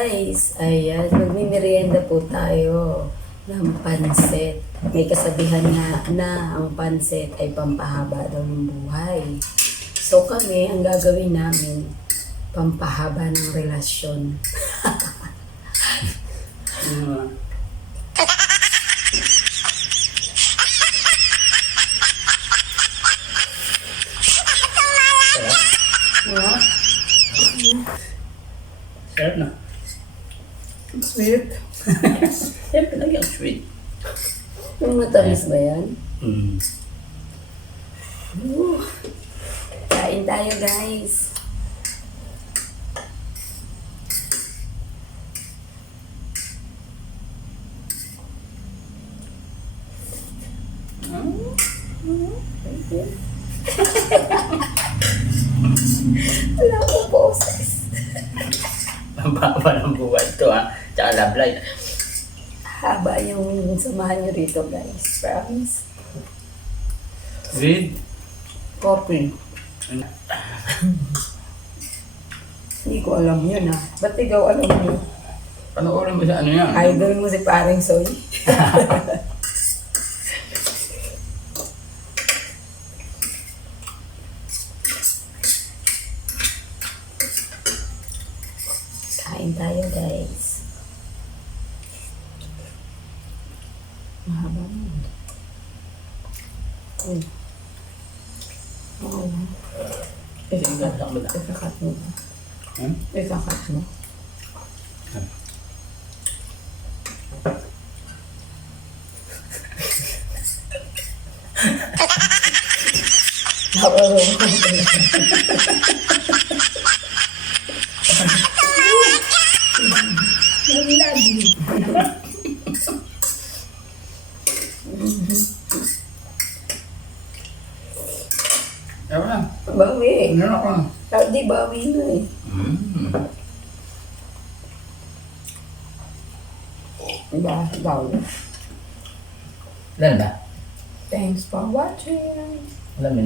guys, ayan, magmimerienda po tayo ng pansit. May kasabihan nga na ang pansit ay pampahaba daw ng buhay. So kami, ang gagawin namin, pampahaba ng relasyon. Sarap na. Sweet. Siyempre, lagi ang sweet. Yung matamis ba yan? Mm. Kain tayo guys. Wala akong boses. Ang baba ng buhay ito, ha? Tsaka love life. Haba yung samahan nyo rito guys. Promise. With? Coffee. Hindi ko alam yun ah. Ba't ikaw alam mo? Panoorin mo sa ano yan? Idol mo si paring Soy. Kain tayo guys. Mahaba mo. Uy. Oo. Ikakat mo. Hmm? Ikakat mo. Ewan na. Bawi. Ano ako? Di bawi na eh. Diba? Bawi. Ilan ba? Thanks for watching. Alam mo,